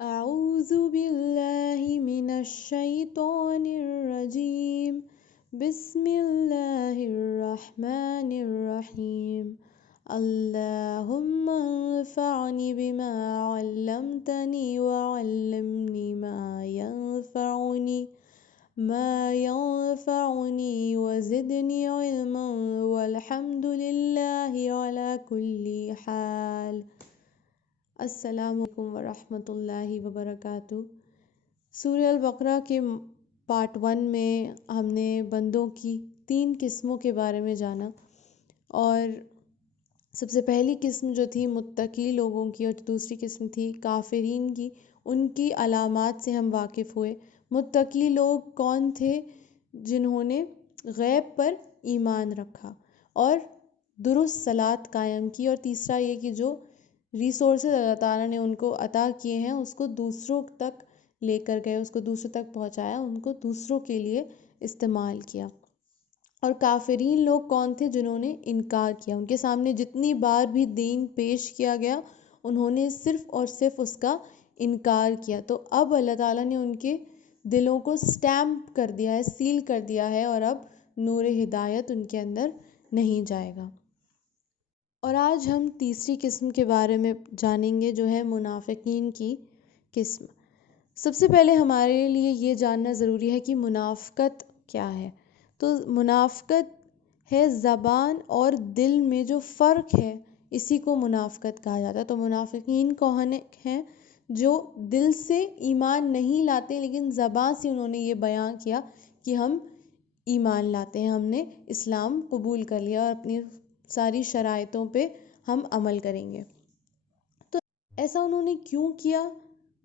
اعوذ باللہ من الشیطان الرجیم بسم اللہ الرحمن الرحیم اللہم انفعنی بما علمتنی وعلمنی ما ينفعنی وزدنی علما والحمد للہ علی کل حال۔ السلام علیکم ورحمۃ اللہ وبرکاتہ۔ سورہ البقرہ کے پارٹ 1 میں ہم نے بندوں کی 3 قسموں کے بارے میں جانا، اور سب سے پہلی قسم جو تھی متقی لوگوں کی اور دوسری قسم تھی کافرین کی، ان کی علامات سے ہم واقف ہوئے۔ متقی لوگ کون تھے؟ جنہوں نے غیب پر ایمان رکھا اور درست صلاۃ قائم کی، اور تیسرا یہ کہ جو ریسورسز اللہ تعالیٰ نے ان کو عطا کیے ہیں اس کو دوسروں تک لے کر گئے، اس کو دوسروں تک پہنچایا، ان کو دوسروں کے لیے استعمال کیا۔ اور کافرین لوگ کون تھے؟ جنہوں نے انکار کیا، ان کے سامنے جتنی بار بھی دین پیش کیا گیا انہوں نے صرف اور صرف اس کا انکار کیا۔ تو اب اللہ تعالیٰ نے ان کے دلوں کو سٹیمپ کر دیا ہے، سیل کر دیا ہے، اور اب نور ہدایت ان کے اندر نہیں جائے گا۔ اور آج ہم تیسری قسم کے بارے میں جانیں گے، جو ہے منافقین کی قسم۔ سب سے پہلے ہمارے لیے یہ جاننا ضروری ہے کہ منافقت کیا ہے۔ تو منافقت ہے زبان اور دل میں جو فرق ہے، اسی کو منافقت کہا جاتا ہے۔ تو منافقین کون ہیں؟ جو دل سے ایمان نہیں لاتے لیکن زبان سے انہوں نے یہ بیان کیا کہ ہم ایمان لاتے ہیں، ہم نے اسلام قبول کر لیا اور اپنی ساری شرائطوں پہ ہم عمل کریں گے۔ تو ایسا انہوں نے کیوں کیا؟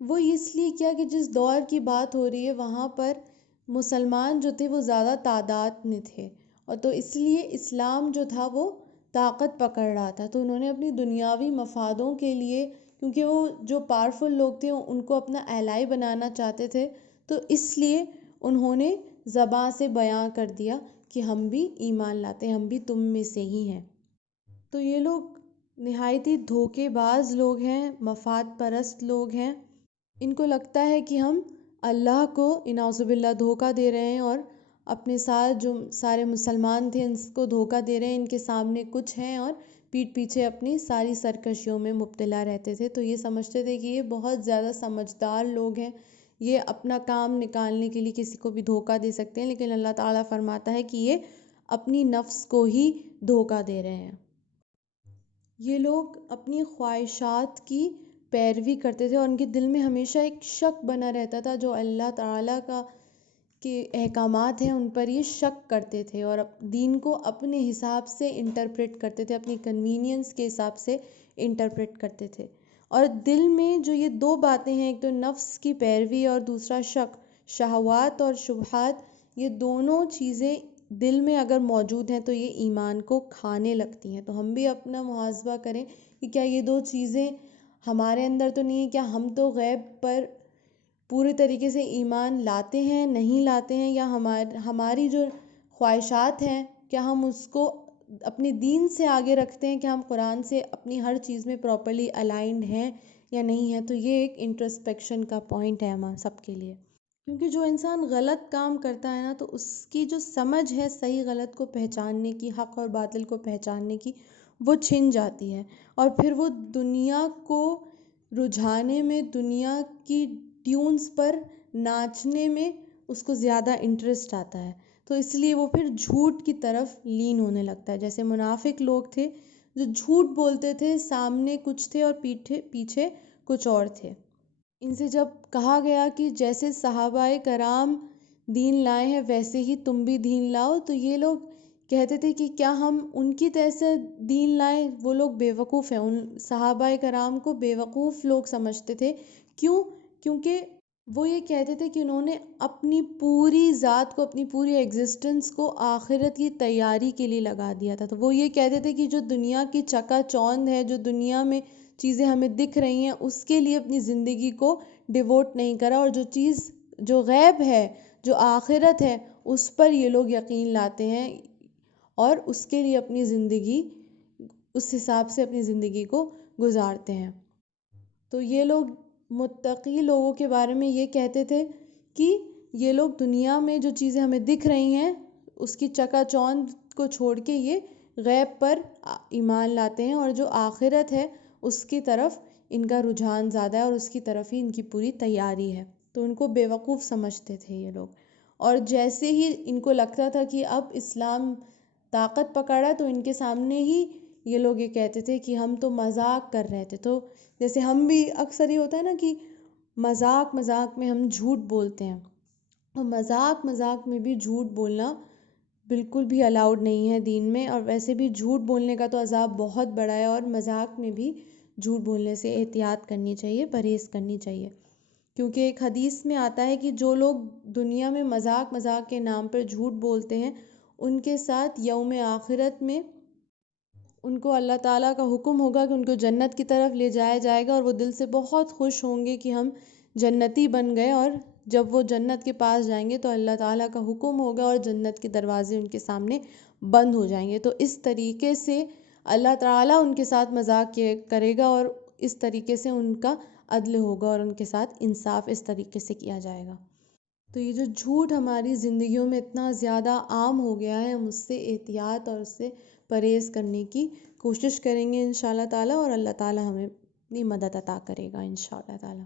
وہ اس لیے کیا کہ جس دور کی بات ہو رہی ہے وہاں پر مسلمان جو تھے وہ زیادہ تعداد میں تھے، اور تو اس لیے اسلام جو تھا وہ طاقت پکڑ رہا تھا۔ تو انہوں نے اپنی دنیاوی مفادوں کے لیے، کیونکہ وہ جو پاورفل لوگ تھے ان کو اپنا ایلائی بنانا چاہتے تھے، تو اس لیے انہوں نے زبان سے بیان کر دیا کہ ہم بھی ایمان لاتے ہیں، ہم بھی تم میں سے ہی ہیں۔ تو یہ لوگ نہایت ہی دھوکے باز لوگ ہیں، مفاد پرست لوگ ہیں۔ ان کو لگتا ہے کہ ہم اللہ کو نعوذ باللہ دھوکہ دے رہے ہیں، اور اپنے ساتھ جو سارے مسلمان تھے ان کو دھوکہ دے رہے ہیں، ان کے سامنے کچھ ہیں اور پیٹھ پیچھے اپنی ساری سرکشیوں میں مبتلا رہتے تھے۔ تو یہ سمجھتے تھے کہ یہ بہت زیادہ سمجھدار لوگ ہیں، یہ اپنا کام نکالنے کے لیے کسی کو بھی دھوکہ دے سکتے ہیں، لیکن اللہ تعالیٰ فرماتا ہے کہ یہ اپنی نفس کو ہی دھوکہ دے رہے ہیں۔ یہ لوگ اپنی خواہشات کی پیروی کرتے تھے، اور ان کے دل میں ہمیشہ ایک شک بنا رہتا تھا۔ جو اللہ تعالیٰ کے احکامات ہیں ان پر یہ شک کرتے تھے، اور دین کو اپنے حساب سے انٹرپریٹ کرتے تھے، اپنی کنوینئنس کے حساب سے انٹرپریٹ کرتے تھے۔ اور دل میں جو یہ 2 باتیں ہیں، ایک تو نفس کی پیروی اور دوسرا شک، شہوات اور شبہات، یہ دونوں چیزیں دل میں اگر موجود ہیں تو یہ ایمان کو کھانے لگتی ہیں۔ تو ہم بھی اپنا محاسبہ کریں کہ کیا یہ 2 چیزیں ہمارے اندر تو نہیں ہے؟ کیا ہم تو غیب پر پورے طریقے سے ایمان لاتے ہیں، نہیں لاتے ہیں؟ یا ہماری جو خواہشات ہیں کیا ہم اس کو اپنے دین سے آگے رکھتے ہیں؟ کہ ہم قرآن سے اپنی ہر چیز میں پراپرلی الائنڈ ہیں یا نہیں ہیں؟ تو یہ ایک انٹرسپیکشن کا پوائنٹ ہے ہمارا سب کے لیے، کیونکہ جو انسان غلط کام کرتا ہے نا، تو اس کی جو سمجھ ہے صحیح غلط کو پہچاننے کی، حق اور باطل کو پہچاننے کی، وہ چھن جاتی ہے، اور پھر وہ دنیا کو رجھانے میں، دنیا کی ٹیونز پر ناچنے میں اس کو زیادہ انٹرسٹ آتا ہے۔ تو اس لیے وہ پھر جھوٹ کی طرف لین ہونے لگتا ہے۔ جیسے منافق لوگ تھے جو جھوٹ بولتے تھے، سامنے کچھ تھے اور پیچھے کچھ اور تھے۔ ان سے جب کہا گیا کہ جیسے صحابہ کرام دین لائے ہیں ویسے ہی تم بھی دین لاؤ، تو یہ لوگ کہتے تھے کہ کیا ہم ان کی طرح سے دین لائیں؟ وہ لوگ بیوقوف ہیں، ان صحابہ کرام کو بیوقوف لوگ سمجھتے تھے۔ کیوں؟ کیونکہ وہ یہ کہتے تھے کہ انہوں نے اپنی پوری ذات کو، اپنی پوری ایگزسٹنس کو آخرت کی تیاری کے لیے لگا دیا تھا۔ تو وہ یہ کہتے تھے کہ جو دنیا کی چکا چوند ہے، جو دنیا میں چیزیں ہمیں دکھ رہی ہیں، اس کے لیے اپنی زندگی کو ڈیووٹ نہیں کرا، اور جو چیز جو غیب ہے، جو آخرت ہے، اس پر یہ لوگ یقین لاتے ہیں اور اس کے لیے اپنی زندگی، اس حساب سے اپنی زندگی کو گزارتے ہیں۔ تو یہ لوگ متقی لوگوں کے بارے میں یہ کہتے تھے کہ یہ لوگ دنیا میں جو چیزیں ہمیں دکھ رہی ہیں اس کی چکا چوند کو چھوڑ کے یہ غیب پر ایمان لاتے ہیں، اور جو آخرت ہے اس کی طرف ان کا رجحان زیادہ ہے اور اس کی طرف ہی ان کی پوری تیاری ہے۔ تو ان کو بیوقوف سمجھتے تھے یہ لوگ، اور جیسے ہی ان کو لگتا تھا کہ اب اسلام طاقت پکڑا تو ان کے سامنے ہی یہ لوگ یہ کہتے تھے کہ ہم تو مذاق کر رہے تھے۔ تو جیسے ہم بھی اکثر یہ ہوتا ہے نا کہ مذاق مذاق میں ہم جھوٹ بولتے ہیں، اور مذاق مذاق میں بھی جھوٹ بولنا بالکل بھی الاؤڈ نہیں ہے دین میں، اور ویسے بھی جھوٹ بولنے کا تو عذاب بہت بڑا ہے، اور مذاق میں بھی جھوٹ بولنے سے احتیاط کرنی چاہیے، پرہیز کرنی چاہیے، کیونکہ ایک حدیث میں آتا ہے کہ جو لوگ دنیا میں مذاق مذاق کے نام پر جھوٹ بولتے ہیں ان کے ساتھ یوم آخرت میں ان کو اللہ تعالیٰ کا حکم ہوگا کہ ان کو جنت کی طرف لے جایا جائے گا، اور وہ دل سے بہت خوش ہوں گے کہ ہم جنتی بن گئے، اور جب وہ جنت کے پاس جائیں گے تو اللہ تعالیٰ کا حکم ہوگا اور جنت کے دروازے ان کے سامنے بند ہو جائیں گے۔ تو اس طریقے سے اللہ تعالیٰ ان کے ساتھ مذاق کرے گا، اور اس طریقے سے ان کا عدل ہوگا اور ان کے ساتھ انصاف اس طریقے سے کیا جائے گا۔ تو یہ جو جھوٹ ہماری زندگیوں میں اتنا زیادہ عام ہو گیا ہے، ہم اس سے احتیاط اور اس سے پرہیز کرنے کی کوشش کریں گے انشاءاللہ تعالیٰ، اور اللہ تعالیٰ ہمیں اپنی مدد عطا کرے گا انشاءاللہ تعالیٰ۔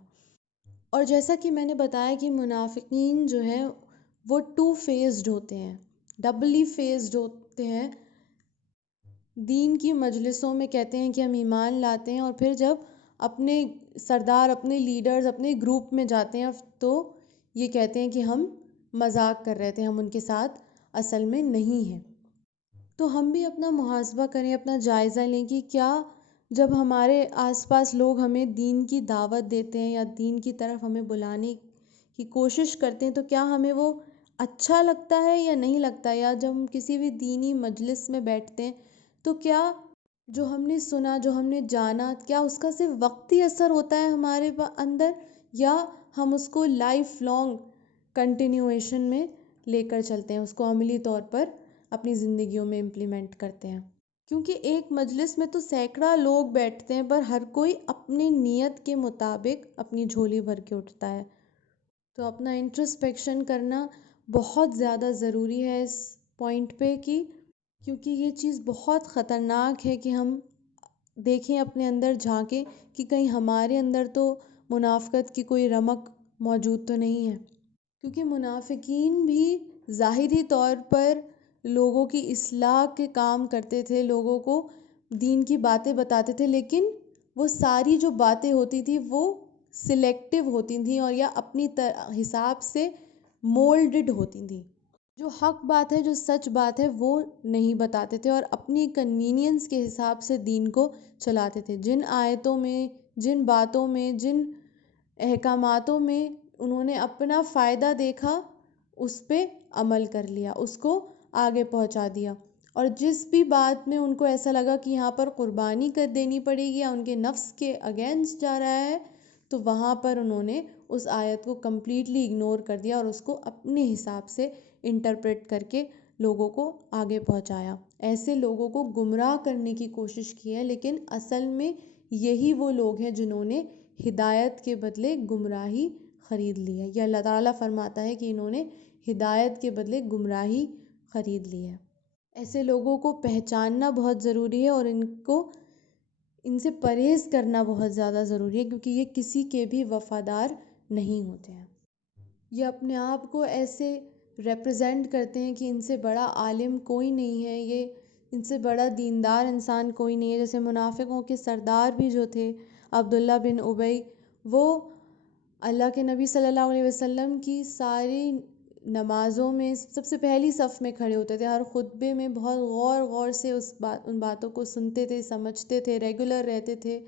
اور جیسا کہ میں نے بتایا کہ منافقین جو ہیں وہ ٹو فیزڈ ہوتے ہیں، ڈبلی فیزڈ ہوتے ہیں۔ دین کی مجلسوں میں کہتے ہیں کہ ہم ایمان لاتے ہیں، اور پھر جب اپنے سردار، اپنے لیڈرز، اپنے گروپ میں جاتے ہیں تو یہ کہتے ہیں کہ ہم مذاق کر رہے تھے، ہم ان کے ساتھ اصل میں نہیں ہیں۔ تو ہم بھی اپنا محاسبہ کریں، اپنا جائزہ لیں کہ کیا جب ہمارے آس پاس لوگ ہمیں دین کی دعوت دیتے ہیں یا دین کی طرف ہمیں بلانے کی کوشش کرتے ہیں تو کیا ہمیں وہ اچھا لگتا ہے یا نہیں لگتا، یا جب ہم کسی بھی دینی مجلس میں بیٹھتے ہیں تو کیا جو ہم نے سنا، جو ہم نے جانا، کیا اس کا صرف وقتی اثر ہوتا ہے ہمارے اندر، یا ہم اس کو لائف لانگ کنٹینیویشن میں لے کر چلتے ہیں، اس کو عملی طور پر اپنی زندگیوں میں امپلیمنٹ کرتے ہیں۔ کیونکہ ایک مجلس میں تو سینکڑوں لوگ بیٹھتے ہیں، پر ہر کوئی اپنی نیت کے مطابق اپنی جھولی بھر کے اٹھتا ہے۔ تو اپنا انٹرسپیکشن کرنا بہت زیادہ ضروری ہے اس پوائنٹ پہ، کیونکہ یہ چیز بہت خطرناک ہے کہ ہم دیکھیں اپنے اندر جھانکیں کہ کہیں ہمارے اندر تو منافقت کی کوئی رمق موجود تو نہیں ہے، کیونکہ منافقین بھی ظاہری طور پر لوگوں کی اصلاح کے کام کرتے تھے، لوگوں کو دین کی باتیں بتاتے تھے، لیکن وہ ساری جو باتیں ہوتی تھی وہ سلیکٹیو ہوتی تھیں، اور یا اپنی حساب سے مولڈڈ ہوتی تھیں۔ جو حق بات ہے، جو سچ بات ہے وہ نہیں بتاتے تھے، اور اپنی کنوینئنس کے حساب سے دین کو چلاتے تھے۔ جن آیتوں میں، جن باتوں میں، جن احکاماتوں میں انہوں نے اپنا فائدہ دیکھا اس پہ عمل کر لیا، اس کو آگے پہنچا دیا، اور جس بھی بات میں ان کو ایسا لگا کہ یہاں پر قربانی کر دینی پڑے گی یا ان کے نفس کے اگینسٹ جا رہا ہے، تو وہاں پر انہوں نے اس آیت کو کمپلیٹلی اگنور کر دیا اور اس کو اپنے حساب سے انٹرپریٹ کر کے لوگوں کو آگے پہنچایا۔ ایسے لوگوں کو گمراہ کرنے کی کوشش کی ہے، لیکن اصل میں یہی وہ لوگ ہیں جنہوں نے ہدایت کے بدلے گمراہی خرید لی ہے۔ یہ اللہ تعالیٰ فرماتا ہے کہ انہوں نے ہدایت کے بدلے گمراہی خرید لی ہے۔ ایسے لوگوں کو پہچاننا بہت ضروری ہے، اور ان سے پرہیز کرنا بہت زیادہ ضروری ہے، کیونکہ یہ کسی کے بھی وفادار نہیں ہوتے ہیں۔ یہ اپنے آپ کو ایسے ریپرزینٹ کرتے ہیں کہ ان سے بڑا عالم کوئی نہیں ہے، یہ ان سے بڑا دیندار انسان کوئی نہیں ہے۔ جیسے منافقوں کے سردار بھی جو تھے عبداللہ بن ابی، وہ اللہ کے نبی صلی اللہ علیہ وسلم کی ساری نمازوں میں سب سے پہلی صف میں کھڑے ہوتے تھے، ہر خطبے میں بہت غور سے ان باتوں کو سنتے تھے، سمجھتے تھے، ریگولر رہتے تھے۔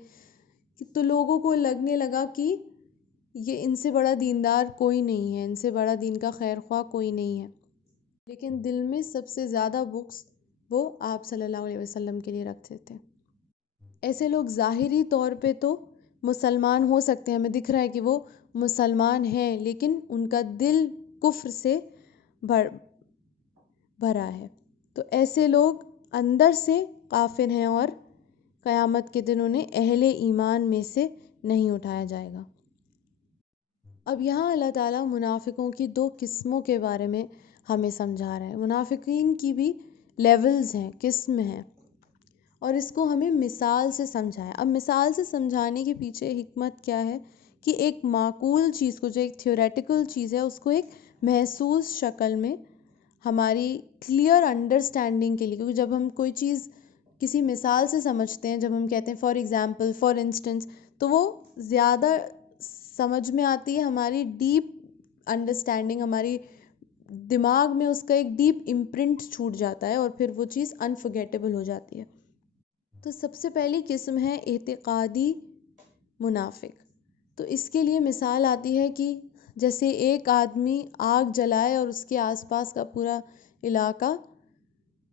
تو لوگوں کو لگنے لگا کہ یہ ان سے بڑا دیندار کوئی نہیں ہے، ان سے بڑا دین کا خیر خواہ کوئی نہیں ہے، لیکن دل میں سب سے زیادہ بغض وہ آپ صلی اللہ علیہ وسلم کے لیے رکھتے تھے۔ ایسے لوگ ظاہری طور پہ تو مسلمان ہو سکتے ہیں، ہمیں دکھ رہا ہے کہ وہ مسلمان ہیں، لیکن ان کا دل کفر سے بھرا ہے۔ تو ایسے لوگ اندر سے کافر ہیں، اور قیامت کے دن انہیں اہل ایمان میں سے نہیں اٹھایا جائے گا۔ اب یہاں اللہ تعالیٰ منافقوں کی 2 قسموں کے بارے میں ہمیں سمجھا رہا ہے۔ منافقین کی بھی لیولز ہیں، قسم ہیں، اور اس کو ہمیں مثال سے سمجھایا۔ اب مثال سے سمجھانے کے پیچھے حکمت کیا ہے کہ ایک معقول چیز کو، جو ایک تھیوریٹیکل چیز ہے، اس کو ایک محسوس شکل میں ہماری کلیئر انڈرسٹینڈنگ کے لیے، کیونکہ جب ہم کوئی چیز کسی مثال سے سمجھتے ہیں، جب ہم کہتے ہیں فار ایگزامپل، فار انسٹنس، تو وہ زیادہ سمجھ میں آتی ہے، ہماری ڈیپ انڈرسٹینڈنگ، ہماری دماغ میں اس کا ایک ڈیپ امپرنٹ چھوٹ جاتا ہے اور پھر وہ چیز انفرگیٹیبل ہو جاتی ہے۔ تو سب سے پہلی قسم ہے اعتقادی منافق۔ تو اس کے لیے مثال آتی ہے کہ جیسے ایک آدمی آگ جلائے اور اس کے آس پاس کا پورا علاقہ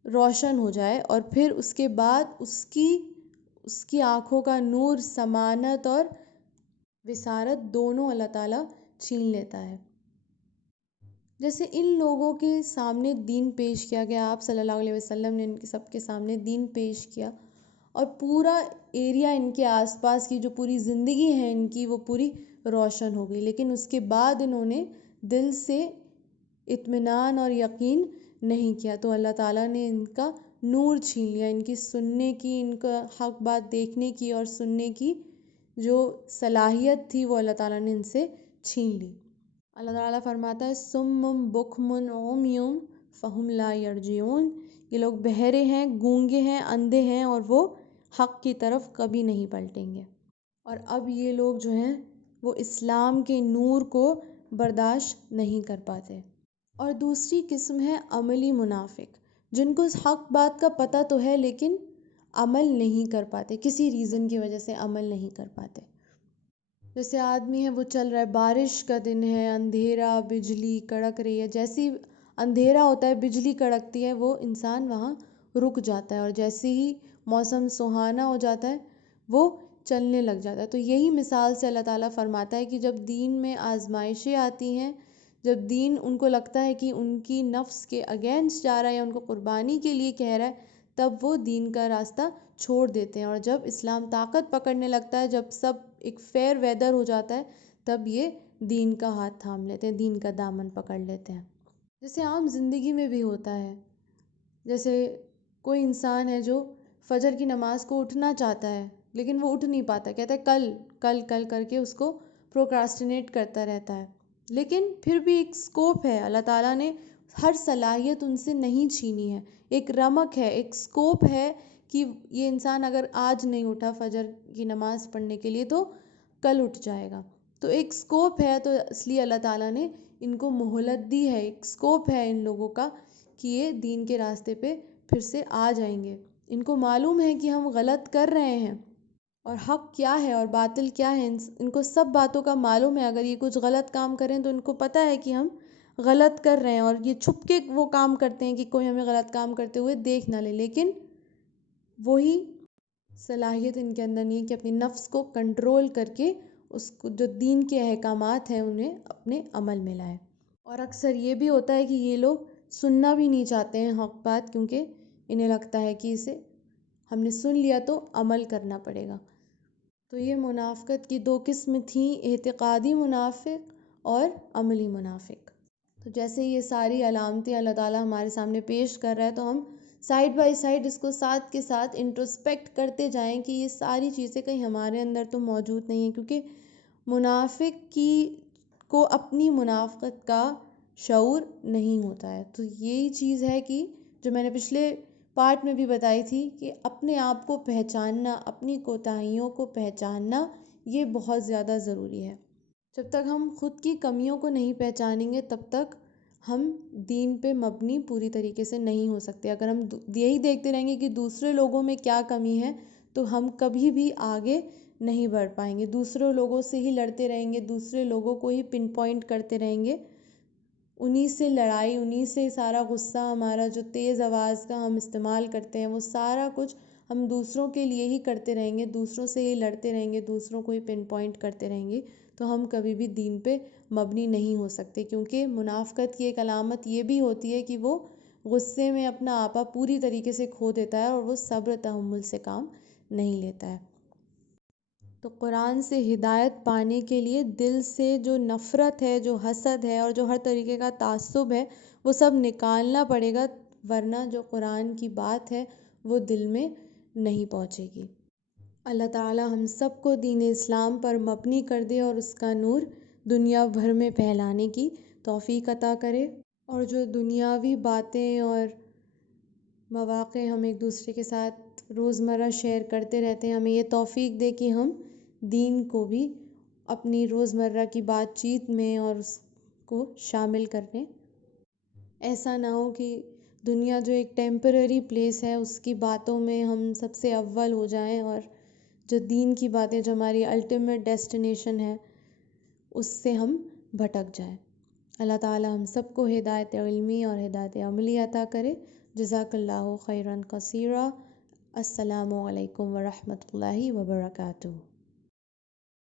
روشن ہو جائے، اور پھر اس کے بعد اس کی آنکھوں کا نور، سمانت اور بصارت دونوں اللہ تعالیٰ چھین لیتا ہے۔ جیسے ان لوگوں کے سامنے دین پیش کیا گیا، آپ صلی اللہ علیہ وسلم نے ان کے سب کے سامنے دین پیش کیا، اور پورا ایریا، ان کے آس پاس کی جو پوری زندگی ہے ان کی، وہ پوری روشن ہو گئی، لیکن اس کے بعد انہوں نے دل سے اطمینان اور یقین نہیں کیا، تو اللہ تعالیٰ نے ان کا نور چھین لیا، ان کی سننے کی، ان کا حق بات دیکھنے کی اور سننے کی جو صلاحیت تھی وہ اللہ تعالیٰ نے ان سے چھین لی۔ اللہ تعالیٰ فرماتا ہے سم بکم عمی فہم لا یرجعون، یہ لوگ بہرے ہیں، گونگے ہیں، اندھے ہیں، اور وہ حق کی طرف کبھی نہیں پلٹیں گے۔ اور اب یہ لوگ جو ہیں وہ اسلام کے نور کو برداشت نہیں کر پاتے۔ اور دوسری قسم ہے عملی منافق، جن کو اس حق بات کا پتہ تو ہے لیکن عمل نہیں کر پاتے، کسی ریزن کی وجہ سے عمل نہیں کر پاتے۔ جیسے آدمی ہے، وہ چل رہا ہے، بارش کا دن ہے، اندھیرا، بجلی کڑک رہی ہے، جیسے ہی اندھیرا ہوتا ہے، بجلی کڑکتی ہے، وہ انسان وہاں رک جاتا ہے، اور جیسے ہی موسم سہانا ہو جاتا ہے وہ چلنے لگ جاتا ہے۔ تو یہی مثال سے اللہ تعالیٰ فرماتا ہے کہ جب دین میں آزمائشیں آتی ہیں، جب دین ان کو لگتا ہے کہ ان کی نفس کے اگینسٹ جا رہا ہے یا ان کو قربانی کے لیے کہہ رہا ہے، تب وہ دین کا راستہ چھوڑ دیتے ہیں، اور جب اسلام طاقت پکڑنے لگتا ہے، جب سب ایک فیئر ویدر ہو جاتا ہے، تب یہ دین کا ہاتھ تھام لیتے ہیں، دین کا دامن پکڑ لیتے ہیں۔ جیسے عام زندگی میں بھی ہوتا ہے، جیسے کوئی انسان ہے جو فجر کی نماز کو اٹھنا چاہتا ہے لیکن وہ اٹھ نہیں پاتا، کہتا ہے کل کل کل کر کے اس کو پروکراسٹینیٹ کرتا رہتا ہے، لیکن پھر بھی ایک سکوپ ہے، اللہ تعالیٰ نے ہر صلاحیت ان سے نہیں چھینی ہے، ایک رمق ہے، ایک سکوپ ہے کہ یہ انسان اگر آج نہیں اٹھا فجر کی نماز پڑھنے کے لیے تو کل اٹھ جائے گا، تو ایک سکوپ ہے، تو اس لیے اللہ تعالیٰ نے ان کو مہلت دی ہے، ایک سکوپ ہے ان لوگوں کا کہ یہ دین کے راستے پہ پھر سے آ جائیں گے۔ ان کو معلوم ہے کہ ہم غلط کر رہے ہیں اور حق کیا ہے اور باطل کیا ہے، ان کو سب باتوں کا معلوم ہے، اگر یہ کچھ غلط کام کریں تو ان کو پتہ ہے کہ ہم غلط کر رہے ہیں، اور یہ چھپ کے وہ کام کرتے ہیں کہ کوئی ہمیں غلط کام کرتے ہوئے دیکھ نہ لے، لیکن وہی صلاحیت ان کے اندر نہیں ہے کہ اپنی نفس کو کنٹرول کر کے اس کو جو دین کے احکامات ہیں انہیں اپنے عمل میں لائے۔ اور اکثر یہ بھی ہوتا ہے کہ یہ لوگ سننا بھی نہیں چاہتے ہیں حق بات، کیونکہ انہیں لگتا ہے کہ اسے ہم نے سن لیا تو عمل کرنا پڑے گا۔ تو یہ منافقت کی 2 قسم تھیں، اعتقادی منافق اور عملی منافق۔ تو جیسے یہ ساری علامتیں اللہ تعالیٰ ہمارے سامنے پیش کر رہا ہے، تو ہم سائیڈ بائی سائیڈ اس کو ساتھ کے ساتھ انٹروسپیکٹ کرتے جائیں کہ یہ ساری چیزیں کہیں ہمارے اندر تو موجود نہیں ہیں، کیونکہ منافق کو اپنی منافقت کا شعور نہیں ہوتا ہے۔ تو یہی چیز ہے کہ جو میں نے پچھلے پارٹ میں بھی بتائی تھی کہ اپنے آپ کو پہچاننا، اپنی کوتاہیوں کو پہچاننا، یہ بہت زیادہ ضروری ہے۔ جب تک ہم خود کی کمیوں کو نہیں پہچانیں گے تب تک ہم دین پہ مبنی پوری طریقے سے نہیں ہو سکتے۔ اگر ہم یہی دیکھتے رہیں گے کہ دوسرے لوگوں میں کیا کمی ہے تو ہم کبھی بھی آگے نہیں بڑھ پائیں گے، دوسرے لوگوں سے ہی لڑتے رہیں گے، دوسرے لوگوں کو ہی پن پوائنٹ کرتے رہیں گے، انہی سے لڑائی، انہی سے سارا غصہ ہمارا جو تیز آواز کا ہم استعمال کرتے ہیں وہ سارا کچھ ہم دوسروں کے لیے ہی کرتے رہیں گے، دوسروں سے ہی لڑتے رہیں گے، دوسروں کو ہی پن پوائنٹ کرتے رہیں گے، تو ہم کبھی بھی دین پہ مبنی نہیں ہو سکتے۔ کیونکہ منافقت کی ایک علامت یہ بھی ہوتی ہے کہ وہ غصے میں اپنا آپا پوری طریقے سے کھو دیتا ہے اور وہ صبر تحمل سے کام نہیں لیتا ہے۔ تو قرآن سے ہدایت پانے کے لیے دل سے جو نفرت ہے، جو حسد ہے اور جو ہر طریقے کا تعصب ہے وہ سب نکالنا پڑے گا، ورنہ جو قرآن کی بات ہے وہ دل میں نہیں پہنچے گی۔ اللہ تعالی ہم سب کو دین اسلام پر مبنی کر دے اور اس کا نور دنیا بھر میں پھیلانے کی توفیق عطا کرے، اور جو دنیاوی باتیں اور مواقع ہم ایک دوسرے کے ساتھ روزمرہ شیئر کرتے رہتے ہیں، ہمیں یہ توفیق دے کہ ہم دین کو بھی اپنی روزمرہ کی بات چیت میں اور اس کو شامل کر لیں۔ ایسا نہ ہو کہ دنیا جو ایک ٹیمپرری پلیس ہے اس کی باتوں میں ہم سب سے اول ہو جائیں، اور جو دین کی باتیں جو ہماری الٹیمیٹ ڈیسٹینیشن ہے اس سے ہم بھٹک جائیں۔ اللہ تعالی ہم سب کو ہدایت علمی اور ہدایت عملی عطا کرے۔ جزاک اللہ خیرا کثیرا۔ السلام علیکم ورحمۃ اللہ وبرکاتہ۔